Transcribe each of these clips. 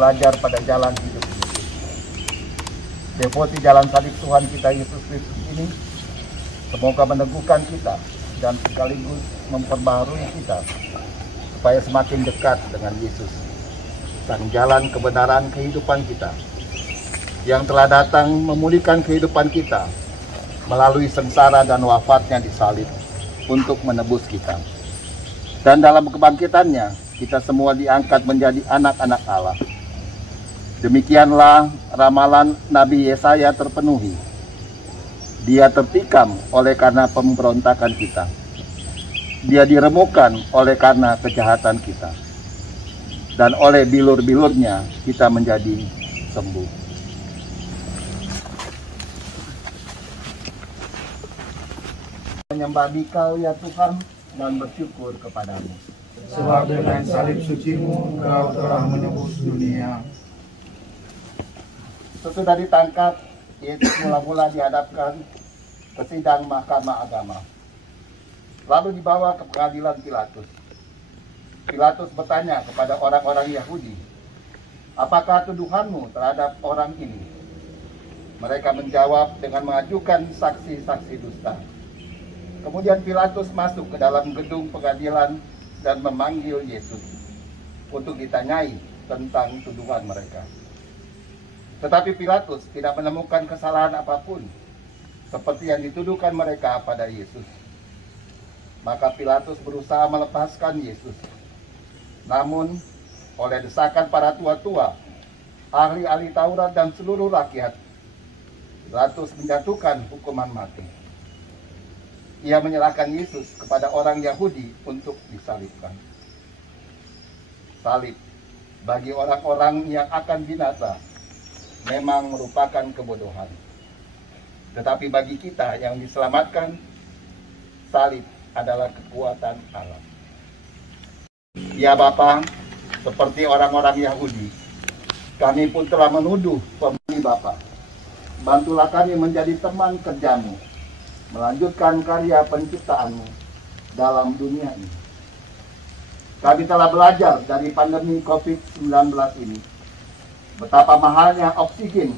belajar pada jalan hidup Yesus. Devoti jalan salib Tuhan kita Yesus Kristus ini semoga meneguhkan kita dan sekaligus memperbaharui kita supaya semakin dekat dengan Yesus, sang jalan kebenaran kehidupan kita, yang telah datang memulihkan kehidupan kita melalui sengsara dan wafatnya di salib untuk menebus kita. Dan dalam kebangkitannya, kita semua diangkat menjadi anak-anak Allah. Demikianlah ramalan Nabi Yesaya terpenuhi. Dia tertikam oleh karena pemberontakan kita. Dia diremukkan oleh karena kejahatan kita. Dan oleh bilur-bilurnya kita menjadi sembuh. Menyembah Dikau ya Tuhan dan bersyukur kepadamu. Sebab dengan salib sucimu Engkau telah menebus dunia. Sesudah ditangkap, Yesus mula-mula dihadapkan ke sidang mahkamah agama. Lalu dibawa ke pengadilan Pilatus. Pilatus bertanya kepada orang-orang Yahudi, "Apakah tuduhanmu terhadap orang ini?" Mereka menjawab dengan mengajukan saksi-saksi dusta. Kemudian Pilatus masuk ke dalam gedung pengadilan dan memanggil Yesus untuk ditanyai tentang tuduhan mereka. Tetapi Pilatus tidak menemukan kesalahan apapun seperti yang dituduhkan mereka pada Yesus. Maka Pilatus berusaha melepaskan Yesus. Namun oleh desakan para tua-tua, ahli-ahli Taurat dan seluruh rakyat, Pilatus menjatuhkan hukuman mati. Ia menyerahkan Yesus kepada orang Yahudi untuk disalibkan. Salib bagi orang-orang yang akan binasa memang merupakan kebodohan. Tetapi bagi kita yang diselamatkan, salib adalah kekuatan Allah. Ya Bapa, seperti orang-orang Yahudi, kami pun telah menuduh pembeli Bapa. Bantulah kami menjadi teman kerjamu, melanjutkan karya penciptaanmu dalam dunia ini. Kami telah belajar dari pandemi COVID-19 ini, betapa mahalnya oksigen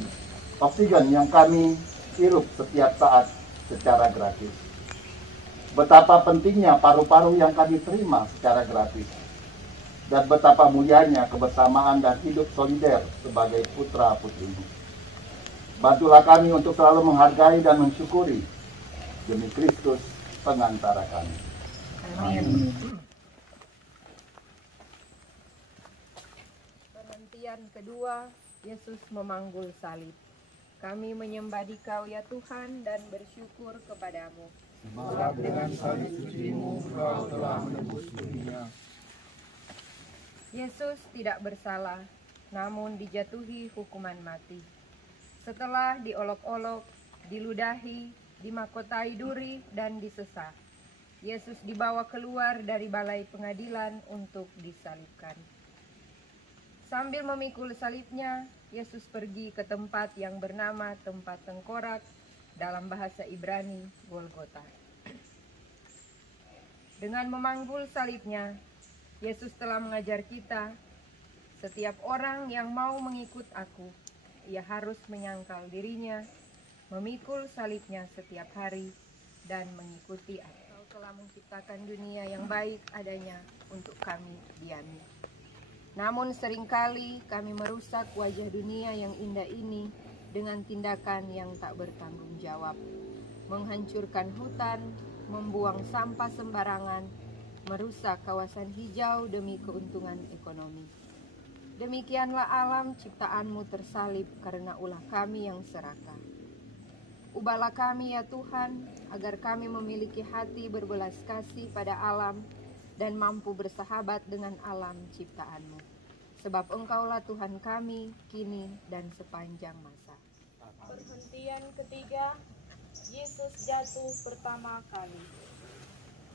yang kami hirup setiap saat secara gratis. Betapa pentingnya paru-paru yang kami terima secara gratis. Dan betapa mulianya kebersamaan dan hidup solider sebagai putra-putrimu. Bantulah kami untuk selalu menghargai dan mensyukuri demi Kristus pengantara kami. Amin. Penantian kedua, Yesus memanggul salib. Kami menyembah Dikau ya Tuhan dan bersyukur kepadamu. Sebab dengan salib sucimu Engkau telah menebus dunia. Yesus tidak bersalah, namun dijatuhi hukuman mati. Setelah diolok-olok, diludahi, dimahkotai duri, dan disesat, Yesus dibawa keluar dari balai pengadilan untuk disalibkan. Sambil memikul salibnya, Yesus pergi ke tempat yang bernama tempat tengkorak, dalam bahasa Ibrani, Golgota. Dengan memanggul salibnya, Yesus telah mengajar kita, setiap orang yang mau mengikut aku, ia harus menyangkal dirinya, memikul salibnya setiap hari, dan mengikuti aku. Kau telah menciptakan dunia yang baik adanya untuk kami diami. Namun seringkali kami merusak wajah dunia yang indah ini dengan tindakan yang tak bertanggung jawab, menghancurkan hutan, membuang sampah sembarangan, merusak kawasan hijau demi keuntungan ekonomi. Demikianlah alam ciptaanmu tersalib karena ulah kami yang serakah. Ubahlah kami ya Tuhan, agar kami memiliki hati berbelas kasih pada alam dan mampu bersahabat dengan alam ciptaanmu. Sebab Engkaulah Tuhan kami, kini dan sepanjang masa. Perhentian ketiga, Yesus jatuh pertama kali.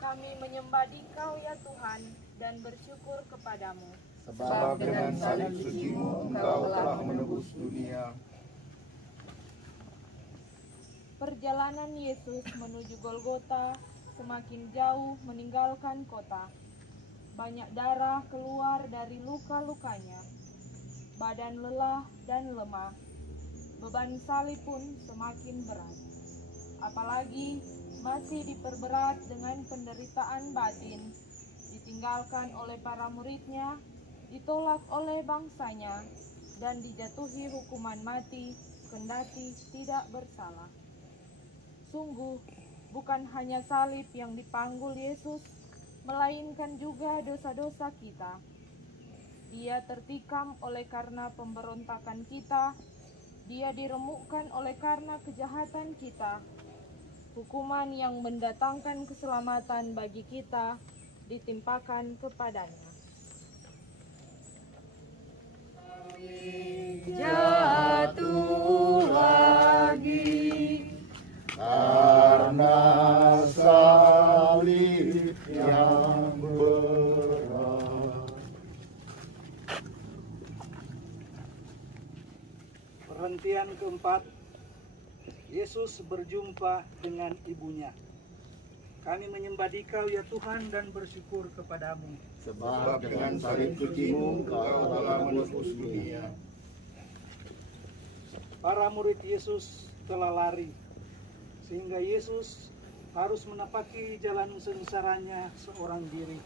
Kami menyembah Dikau ya Tuhan dan bersyukur kepadamu. Sebab dengan salib sucimu Engkau telah menebus dunia. Perjalanan Yesus menuju Golgota semakin jauh meninggalkan kota. Banyak darah keluar dari luka-lukanya. badan lelah dan lemah. Beban salib pun semakin berat. Apalagi masih diperberat dengan penderitaan batin, ditinggalkan oleh para muridnya, ditolak oleh bangsanya, dan dijatuhi hukuman mati kendati tidak bersalah. Sungguh, bukan hanya salib yang dipanggul Yesus, melainkan juga dosa-dosa kita. Dia tertikam oleh karena pemberontakan kita, dia diremukkan oleh karena kejahatan kita. Hukuman yang mendatangkan keselamatan bagi kita ditimpakan kepadanya. Jatuh lagi karena salib yang berat. Perhentian keempat, Yesus berjumpa dengan ibunya. Kami menyembah Dikau ya Tuhan dan bersyukur kepadamu. Sebab dengan salib sucimu Engkau telah menebus dunia. Para murid Yesus telah lari, sehingga Yesus harus menapaki jalan sengsaranya seorang diri.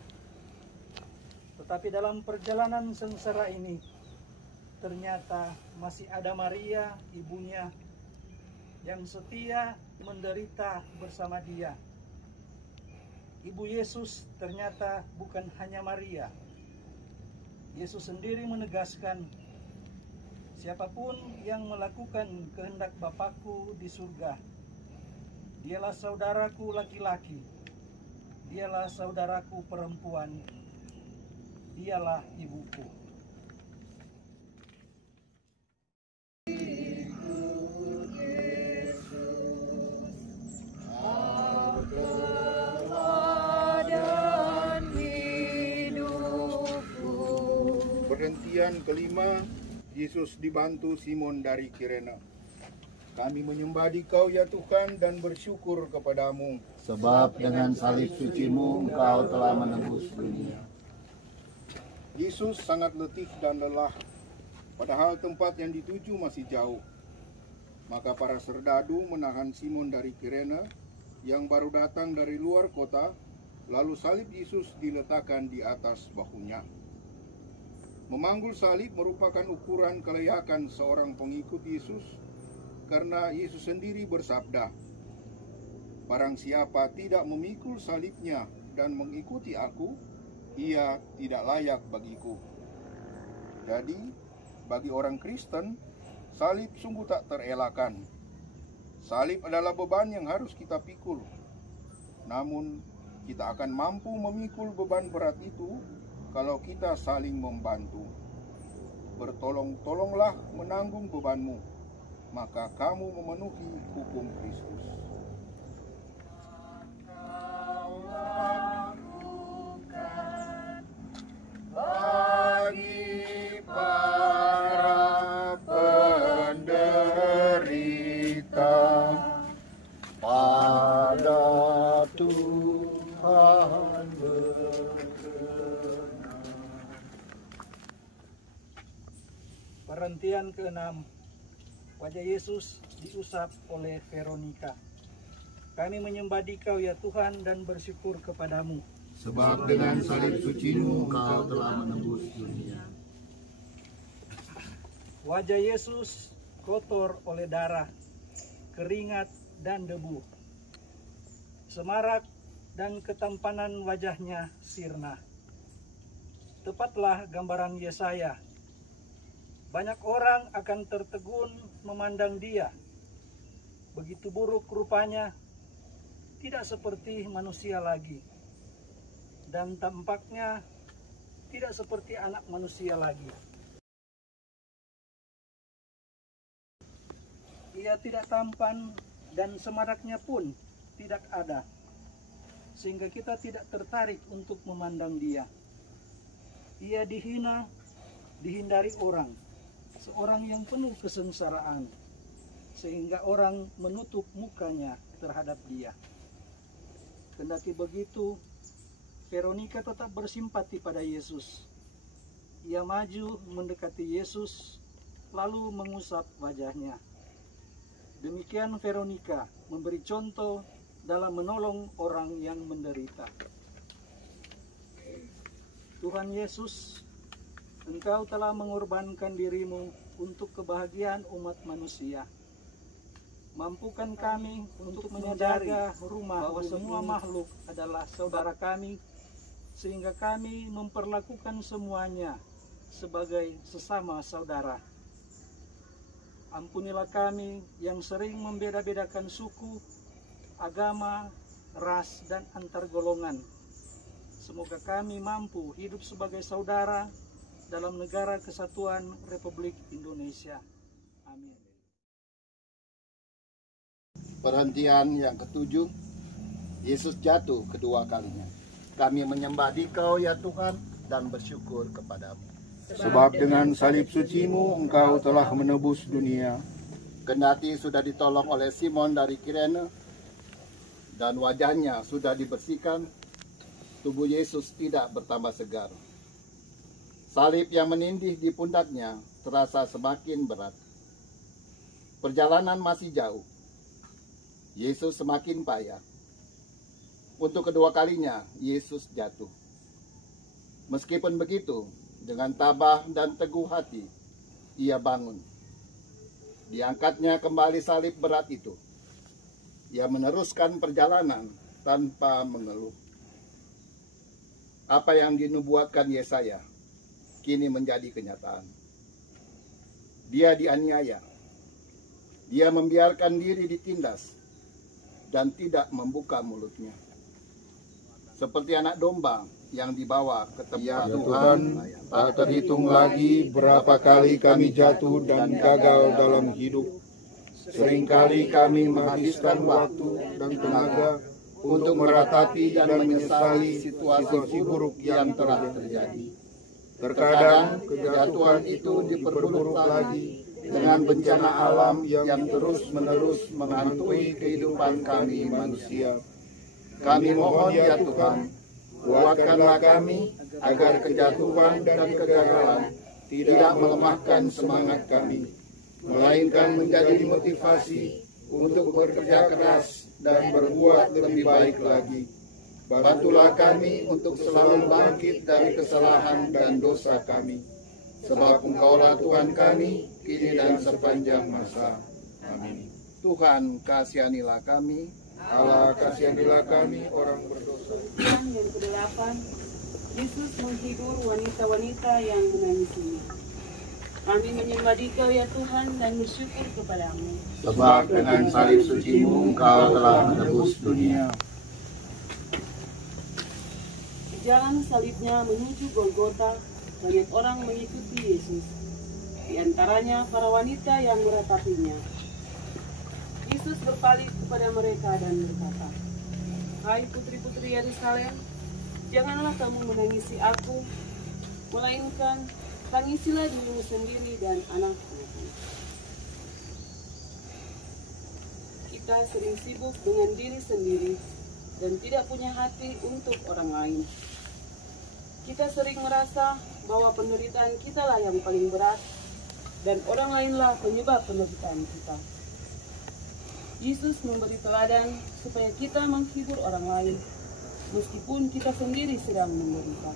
Tetapi dalam perjalanan sengsara ini, ternyata masih ada Maria, ibunya, yang setia menderita bersama dia. Ibu Yesus ternyata bukan hanya Maria. Yesus sendiri menegaskan, siapapun yang melakukan kehendak Bapakku di surga, dialah saudaraku laki-laki, dialah saudaraku perempuan, dialah ibuku. Perhentian kelima, Yesus dibantu Simon dari Kirene. Kami menyembah Dikau ya Tuhan dan bersyukur kepadamu. Sebab dengan salib sucimu Engkau telah menebus dunia. Yesus sangat letih dan lelah, padahal tempat yang dituju masih jauh. Maka para serdadu menahan Simon dari Kirene yang baru datang dari luar kota, lalu salib Yesus diletakkan di atas bahunya. Memanggul salib merupakan ukuran kelayakan seorang pengikut Yesus, karena Yesus sendiri bersabda, "Barang siapa tidak memikul salibnya dan mengikuti aku, ia tidak layak bagiku." Jadi, bagi orang Kristen, salib sungguh tak terelakkan. Salib adalah beban yang harus kita pikul. Namun, kita akan mampu memikul beban berat itu kalau kita saling membantu. Bertolong-tolonglah menanggung bebanmu, maka kamu memenuhi hukum Kristus. Bagi para penderita, pada Tuhan Perhentian keenam, wajah Yesus diusap oleh Veronika. Kami menyembah Dikau ya Tuhan dan bersyukur kepadamu. Sebab dengan salib sucimu Engkau telah menebus dunia. Wajah Yesus kotor oleh darah, keringat dan debu. Semarak dan ketampanan wajahnya sirna. Tepatlah gambaran Yesaya. Banyak orang akan tertegun memandang dia. Begitu buruk rupanya, tidak seperti manusia lagi. Dan tampaknya tidak seperti anak manusia lagi. Ia tidak tampan dan semaraknya pun tidak ada. Sehingga kita tidak tertarik untuk memandang dia. Ia dihina, dihindari orang. Seorang yang penuh kesengsaraan, sehingga orang menutup mukanya terhadap dia. Kendati begitu, Veronika tetap bersimpati pada Yesus. ia maju mendekati Yesus lalu mengusap wajahnya. Demikian Veronika memberi contoh dalam menolong orang yang menderita. Tuhan Yesus, Engkau telah mengorbankan dirimu untuk kebahagiaan umat manusia. Mampukan kami untuk menyadari bahwa semua makhluk adalah saudara kami, sehingga kami memperlakukan semuanya sebagai sesama saudara. Ampunilah kami yang sering membeda-bedakan suku, agama, ras, dan antar golongan. Semoga kami mampu hidup sebagai saudara dalam negara kesatuan Republik Indonesia. Amin. Perhentian yang ketujuh, Yesus jatuh kedua kalinya. Kami menyembah Dikau ya Tuhan dan bersyukur kepadamu. Sebab dengan salib sucimu Engkau telah menebus dunia. Kendati sudah ditolong oleh Simon dari Kirene dan wajahnya sudah dibersihkan, tubuh Yesus tidak bertambah segar. Salib yang menindih di pundaknya terasa semakin berat. Perjalanan masih jauh. Yesus semakin payah. Untuk kedua kalinya, Yesus jatuh. Meskipun begitu, dengan tabah dan teguh hati, ia bangun. Diangkatnya kembali salib berat itu. Ia meneruskan perjalanan tanpa mengeluh. Apa yang dinubuatkan Yesaya kini menjadi kenyataan. Dia dianiaya. Dia membiarkan diri ditindas dan tidak membuka mulutnya. Seperti anak domba yang dibawa ke tempat Ya Tuhan, tak terhitung lagi berapa kali kami jatuh dan gagal dalam hidup. Seringkali kami menghabiskan waktu dan tenaga untuk meratapi dan menyesali situasi buruk yang telah terjadi. Terkadang kejatuhan itu diperburuk lagi dengan bencana alam yang terus-menerus menghantui kehidupan kami manusia. Kami mohon ya Tuhan, kuatkanlah kami agar kejatuhan dan kegagalan tidak melemahkan semangat kami, melainkan menjadi motivasi untuk bekerja keras dan berbuat lebih baik lagi. Bantulah kami untuk selalu bangkit dari kesalahan dan dosa kami. Sebab Engkaulah Tuhan kami, kini dan sepanjang masa. Amin. Tuhan, kasihanilah kami. Allah, kasihanilah kami orang berdosa. Yang kedelapan, Yesus menghibur wanita-wanita yang menangisinya. Kami menyembah Dikau ya Tuhan dan bersyukur kepadamu. Sebab dengan salib sucimu Engkau telah menebus dunia. Di jalan salibnya menuju Golgota, banyak orang mengikuti Yesus. Di antaranya para wanita yang meratapinya. Yesus berpaling kepada mereka dan berkata, "Hai putri-putri Yerusalem, janganlah kamu menangisi aku, melainkan tangisilah dirimu sendiri dan anak-anakmu." Kita sering sibuk dengan diri sendiri dan tidak punya hati untuk orang lain. Kita sering merasa bahwa penderitaan kita lah yang paling berat dan orang lainlah penyebab penderitaan kita. Yesus memberi teladan supaya kita menghibur orang lain, meskipun kita sendiri sedang menderita.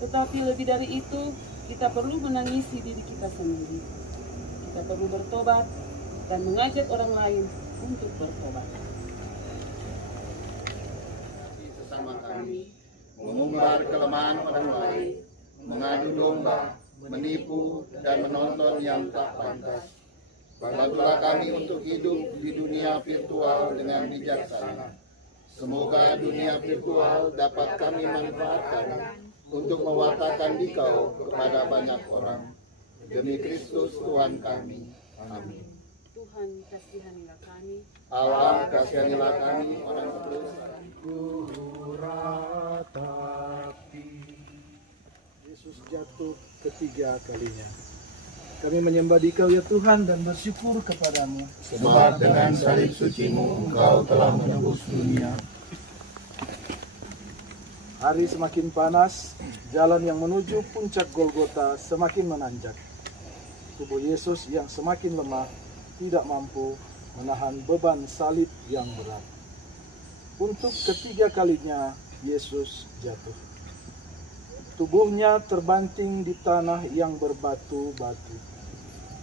Tetapi lebih dari itu, kita perlu menangisi diri kita sendiri. Kita perlu bertobat dan mengajak orang lain untuk bertobat. Sesama kami, mengumbar kelemahan orang lain, mengadu domba, menipu, dan menonton yang tak pantas. Bantulah kami untuk hidup di dunia virtual dengan bijaksana. Semoga dunia virtual dapat kami manfaatkan untuk mewartakan Dikau kepada banyak orang. Demi Kristus Tuhan kami. Amin. Tuhan kasihanilah kami. Allah kasihanilah kami orang berdosa. Yesus jatuh ketiga kalinya. Kami menyembah Dikau ya Tuhan dan bersyukur kepadamu. Sebab dengan salib sucimu Engkau telah menebus dunia. Hari semakin panas jalan yang menuju puncak Golgota semakin menanjak. Tubuh Yesus yang semakin lemah tidak mampu menahan beban salib yang berat. Untuk ketiga kalinya Yesus jatuh. Tubuhnya terbanting di tanah yang berbatu-batu.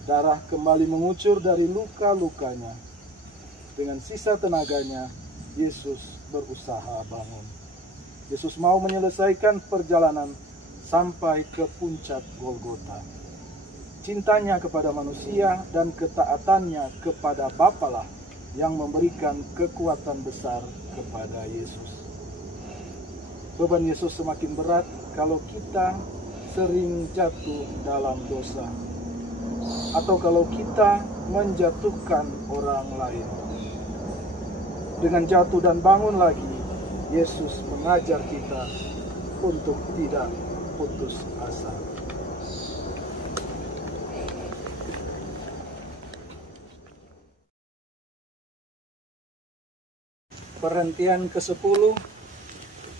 Darah kembali mengucur dari luka-lukanya. Dengan sisa tenaganya, Yesus berusaha bangun. Yesus mau menyelesaikan perjalanan sampai ke puncak Golgota. Cintanya kepada manusia dan ketaatannya kepada Bapalah yang memberikan kekuatan besar kepada Yesus. Beban Yesus semakin berat kalau kita sering jatuh dalam dosa, atau kalau kita menjatuhkan orang lain. Dengan jatuh dan bangun lagi, Yesus mengajar kita untuk tidak putus asa. Perhentian ke-10,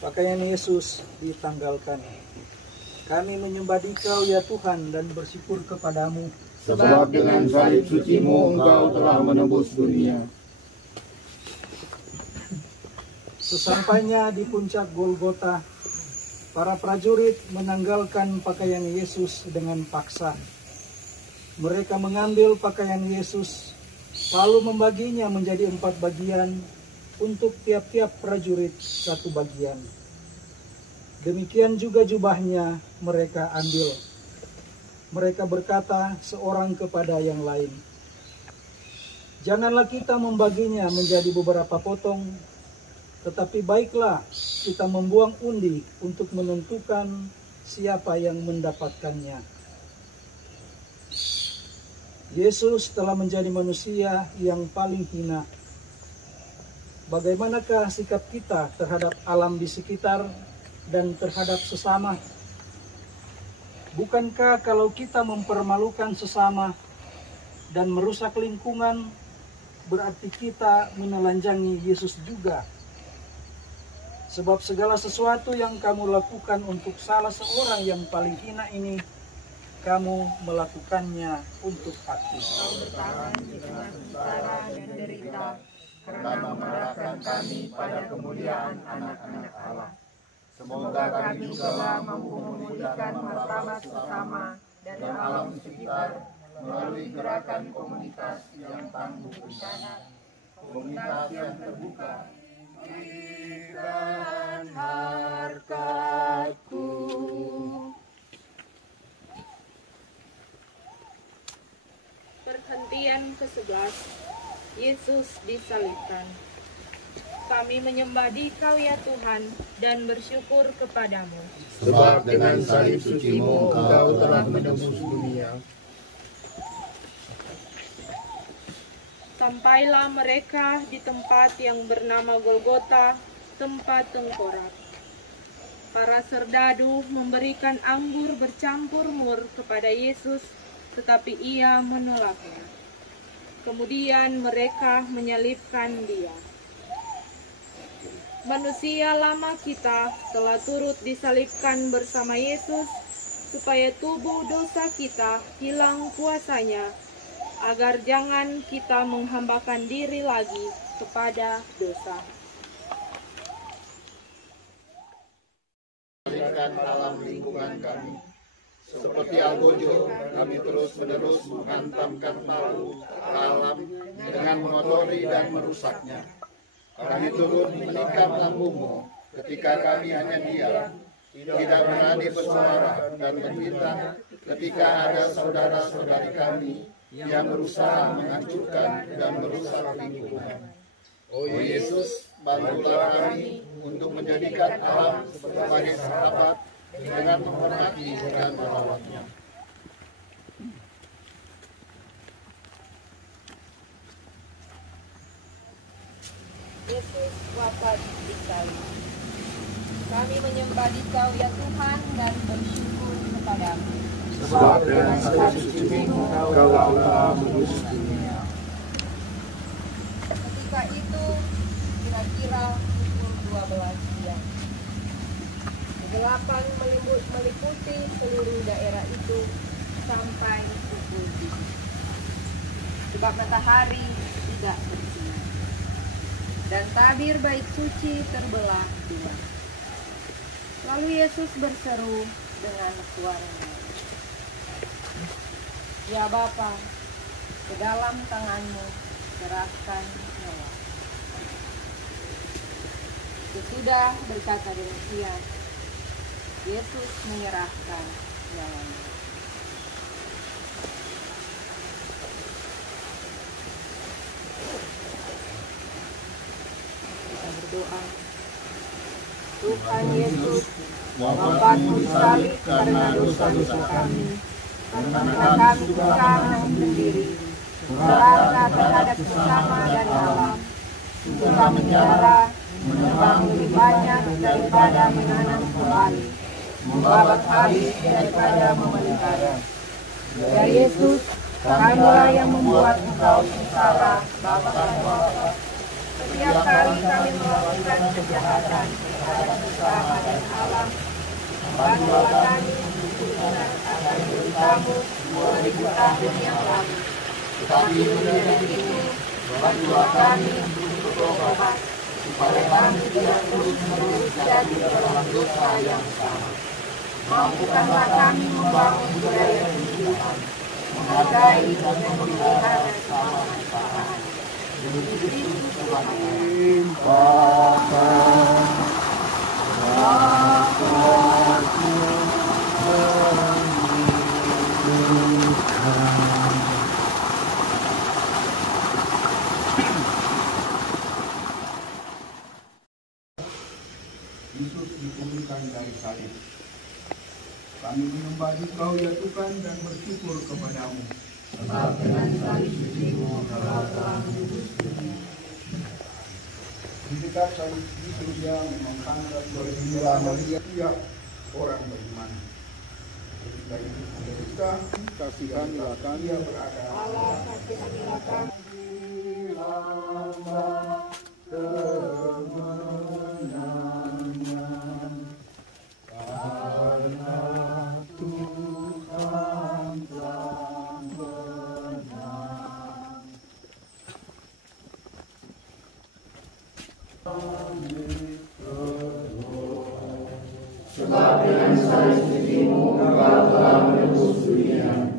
pakaian Yesus ditanggalkan. Kami menyembah Dikau ya Tuhan dan bersyukur kepadamu, Sebab dengan salib suci-Mu Engkau telah menebus dunia. Sesampainya di puncak Golgota, para prajurit menanggalkan pakaian Yesus dengan paksa. Mereka mengambil pakaian Yesus, lalu membaginya menjadi 4 bagian, untuk tiap-tiap prajurit 1 bagian. Demikian juga jubahnya mereka ambil. Mereka berkata seorang kepada yang lain, "Janganlah kita membaginya menjadi beberapa potong, tetapi baiklah kita membuang undi untuk menentukan siapa yang mendapatkannya." Yesus telah menjadi manusia yang paling hina. Bagaimanakah sikap kita terhadap alam di sekitar dan terhadap sesama? Bukankah kalau kita mempermalukan sesama dan merusak lingkungan, berarti kita menelanjangi Yesus juga? Sebab segala sesuatu yang kamu lakukan untuk salah seorang yang paling hina ini, kamu melakukannya untuk aku. Kau bertahan di tengah sengsara dan derita, karena mengarahkan kami pada kemuliaan anak-anak Allah. Semoga kami juga mampu memulihkan martabat sesama dan alam sekitar melalui gerakan komunitas yang tangguh bencana, komunitas yang terbuka. Berikan harkatku. Perhentian ke-11, Yesus disalibkan. Kami menyembah Dikau ya Tuhan dan bersyukur kepadamu. Sebab dengan salib suci-Mu Engkau telah menebus dunia. Sampailah mereka di tempat yang bernama Golgota, tempat tengkorak. Para serdadu memberikan anggur bercampur mur kepada Yesus, tetapi ia menolaknya. Kemudian mereka menyalibkan dia. Manusia lama kita telah turut disalibkan bersama Yesus, supaya tubuh dosa kita hilang kuasanya, agar jangan kita menghambakan diri lagi kepada dosa. Alam lingkungan kami, seperti algojo, kami terus-menerus menghantamkan palu alam dengan mengotori dan merusaknya. Kami turut menikam lambung-Mu ketika kami hanya diam, tidak berani bersuara dan berbintang ketika ada saudara-saudari kami yang berusaha menghancurkan dan merusak lingkungan. Oh Yesus, bantulah kami untuk menjadikan alam sebagai sahabat dengan menghormati dan merawatnya. Yesus wafat di salib. Kami menyembah Dikau ya Tuhan dan bersyukur kepadamu. Sebab dengan salib suci-Mu Engkau telah menebus dunia. Ketika itu kira-kira pukul 12 siang. Kegelapan meliputi seluruh daerah itu sampai pukul 7. Sebab matahari tidak bersinar. Dan tabir bait suci terbelah 2. Lalu Yesus berseru dengan suara nyaring, "Ya Bapa, ke dalam tangan-Mu serahkan nyawa." Sesudah berkata demikian, Yesus menyerahkan nyawanya. Kita berdoa. Tuhan Yesus, wafatmu disalib karena dosa-dosa kami. Karena kami sekarang sendiri, serasa terhadap sesama dan alam, suka menyara, menebang lebih banyak daripada menanam kembali, membabat habis daripada memelihara. Ya Yesus, kamilah yang membuat Engkau sengsara, Bapa dan Bapa. Setiap kali kami melakukan kejahatan terhadap sesama dan alam, bantulah kami untuk ingat akan beritamu mulai tahun yang lalu. Tetapi mendengar itu, bantulah kami untuk bertobat, supaya kami tidak terus-menerus jatuh dalam dosa yang sama. Mampukanlah kami membangun budaya kehidupan, menghargai dan memelihara kebersamaan. Yesus diturunkan dari salib. Kami menyembah Engkau ya Tuhan dan bersyukur kepadamu. Sebab dengan salib suci-Mu Engkau telah menebus dunia. Di dekat salib itu Dia mengangkat bergembira melihat tiap orang beriman. Ketika itu kita kasihanilah kami yang berada. Allah kasihanilah kami. Sebab dengan salib suci-Mu Engkau telah menebus dunia.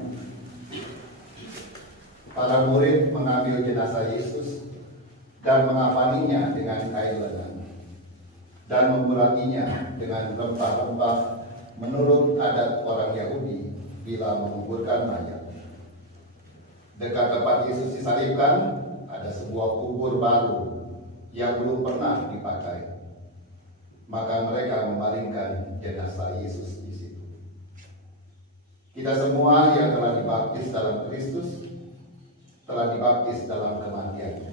Para murid mengambil jenazah Yesus dan mengapaninya dengan kain lenan dan membulatinya dengan rempah-rempah menurut adat orang Yahudi bila menguburkan mayat. Dekat tempat Yesus disalibkan ada sebuah kubur baru yang belum pernah dipakai. Maka mereka memalingkan jenazah Yesus di situ. Kita semua yang telah dibaptis dalam Kristus telah dibaptis dalam kematiannya.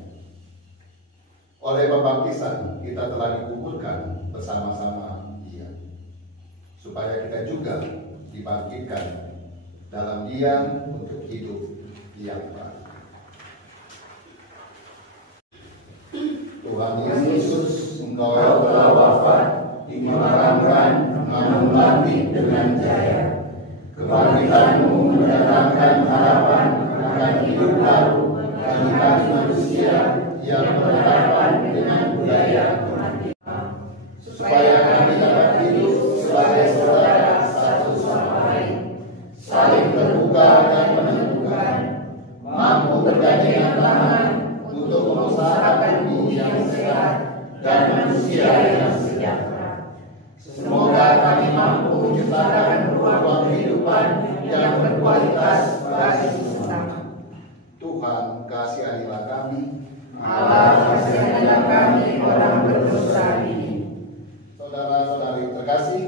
Oleh pembaptisan kita telah dikuburkan bersama-sama Dia, supaya kita juga dibangkitkan dalam Dia untuk hidup yang baru. Tuhan Yesus, Engkau telah wafat, dimakamkan, namun bangkit dengan jaya. Kebangkitan-Mu mendatangkan harapan akan hidup baru bagi kami manusia yang berhadapan dengan budaya kematian, supaya kami dapat hidup sebagai saudara satu sama lain, saling terbuka dan menentukan, mampu bergandengan tangan untuk mengusahakan bumi yang sehat dan manusia yang sejahtera. Semoga kami mampu menciptakan ruang kehidupan yang berkualitas bagi sesama. Tuhan, kasihanilah kami. Allah, kasihanilah kami orang berdosa ini. Saudara-saudari terkasih,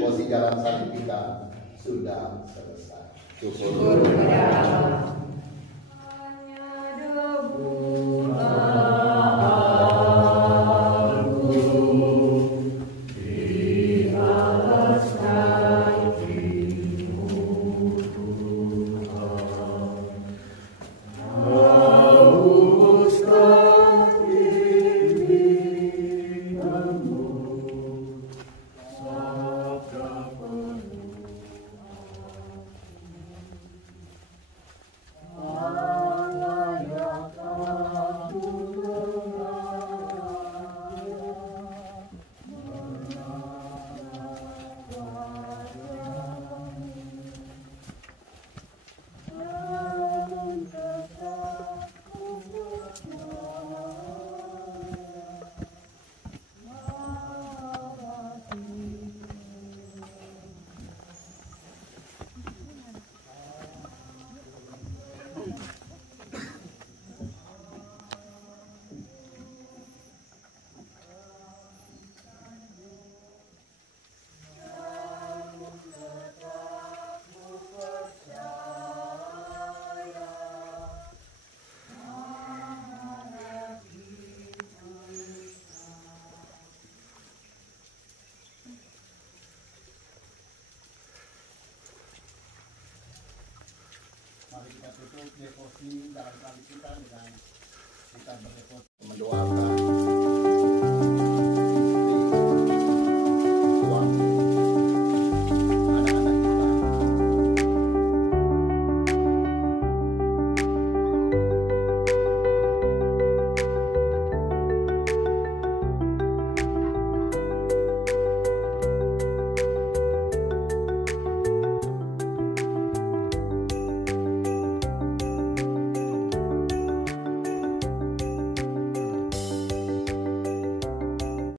posisi jalan salib kita sudah selesai. Syukur kepada Allah. untuk devosi dalam kali kita dengan kita berdevosi